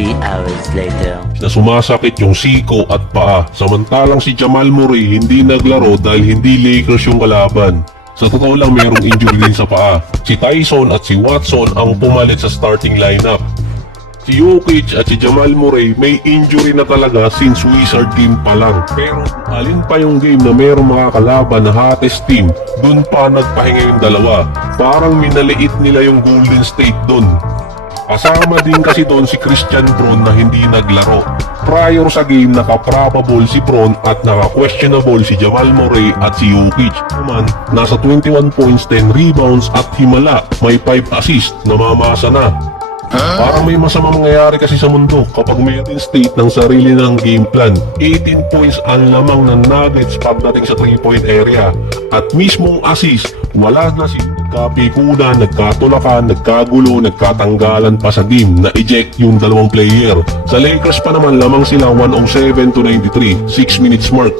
3 hours later. Na sumasakit yung siko at paa. Samantalang si Jamal Murray hindi naglaro dahil hindi Lakers yung kalaban. Sa totoo lang mayroong injury din sa paa. Si Tyson at si Watson ang pumalit sa starting lineup. Si Jokic at si Jamal Murray may injury na talaga since Wizard team pa lang. Pero alin pa yung game na mayroong makakalaban na hottest team, dun pa nagpahinga yung dalawa. Parang minaliit nila yung Golden State dun. Kasama din kasi doon si Christian Braun na hindi naglaro. Prior sa game naka-probable si Braun at naka-questionable si Jamal Murray at si Jokic. Naman, nasa 21 points, 10 rebounds at himala, may 5 assists, namamasa na. Parang may masama mangyayari kasi sa mundo kapag mayroon state ng sarili ng game plan. 18 points ang lamang ng Nuggets pagdating sa 3-point area. At mismong assist, wala na si nagkapikunan, nagkatulakan, nagkagulo, nagkatanggalan pa sa game na eject yung dalawang player. Sa Lakers pa naman lamang sila 107-93, 6 minutes mark.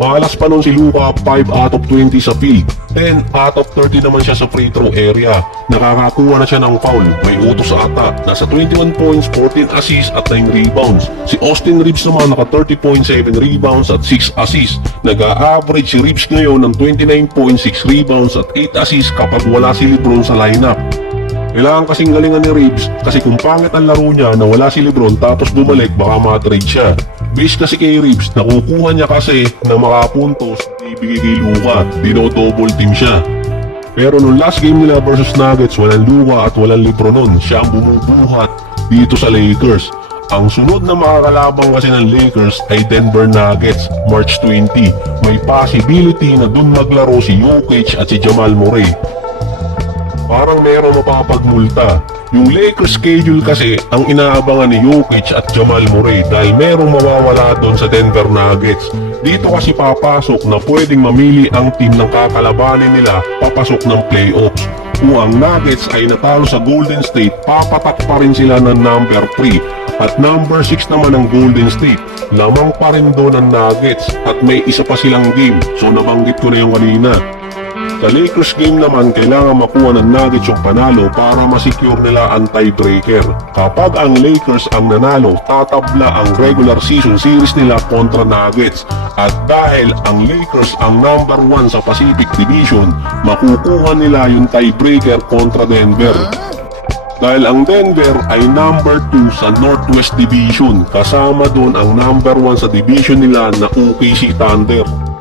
Malas pa nun si Luka, 5 out of 20 sa field. 10 out of 30 naman siya sa free throw area. Nakakakuha na siya ng foul, may utos ata. Nasa 21 points, 14 assists at 9 rebounds. Si Austin Reeves naman naka 30.7 rebounds at 6 assists. Nag-a-average si Reeves ngayon ng 29.6 rebounds at 8 assists kapag wala si LeBron sa lineup. Kailangan kasing galingan ni Reeves kasi kung pangit ang laro niya na wala si LeBron tapos bumalik baka ma-trade siya. Base kasi kay Reeves, nakukuha niya kasi na makapuntos, ibigay kay Luka, dino-double team siya. Pero nung last game nila versus Nuggets, walang Luka at walang LeBron nun, siya ang bumubuhat dito sa Lakers. Ang sunod na makakalabang kasi ng Lakers ay Denver Nuggets, March 20. May possibility na dun maglaro si Jokic at si Jamal Murray. Parang meron mapapagmulta. Yung Lakers schedule kasi ang inaabangan ni Jokic at Jamal Murray dahil merong mawawala doon sa Denver Nuggets. Dito kasi papasok na pwedeng mamili ang team ng kakalabanin nila papasok ng playoffs. Kung ang Nuggets ay natalo sa Golden State, papatak pa rin sila ng number 3 at number 6 naman ng Golden State. Lamang pa rin doon ang Nuggets at may isa pa silang game, so nabanggit ko na yung kanina. Sa Lakers game naman, kailangan makuha ng Nuggets yung panalo para masecure nila ang tiebreaker. Kapag ang Lakers ang nanalo, tatabla ang regular season series nila kontra Nuggets. At dahil ang Lakers ang number 1 sa Pacific Division, makukuha nila yung tiebreaker kontra Denver. Dahil ang Denver ay number 2 sa Northwest Division, kasama doon ang number 1 sa division nila na OKC Thunder.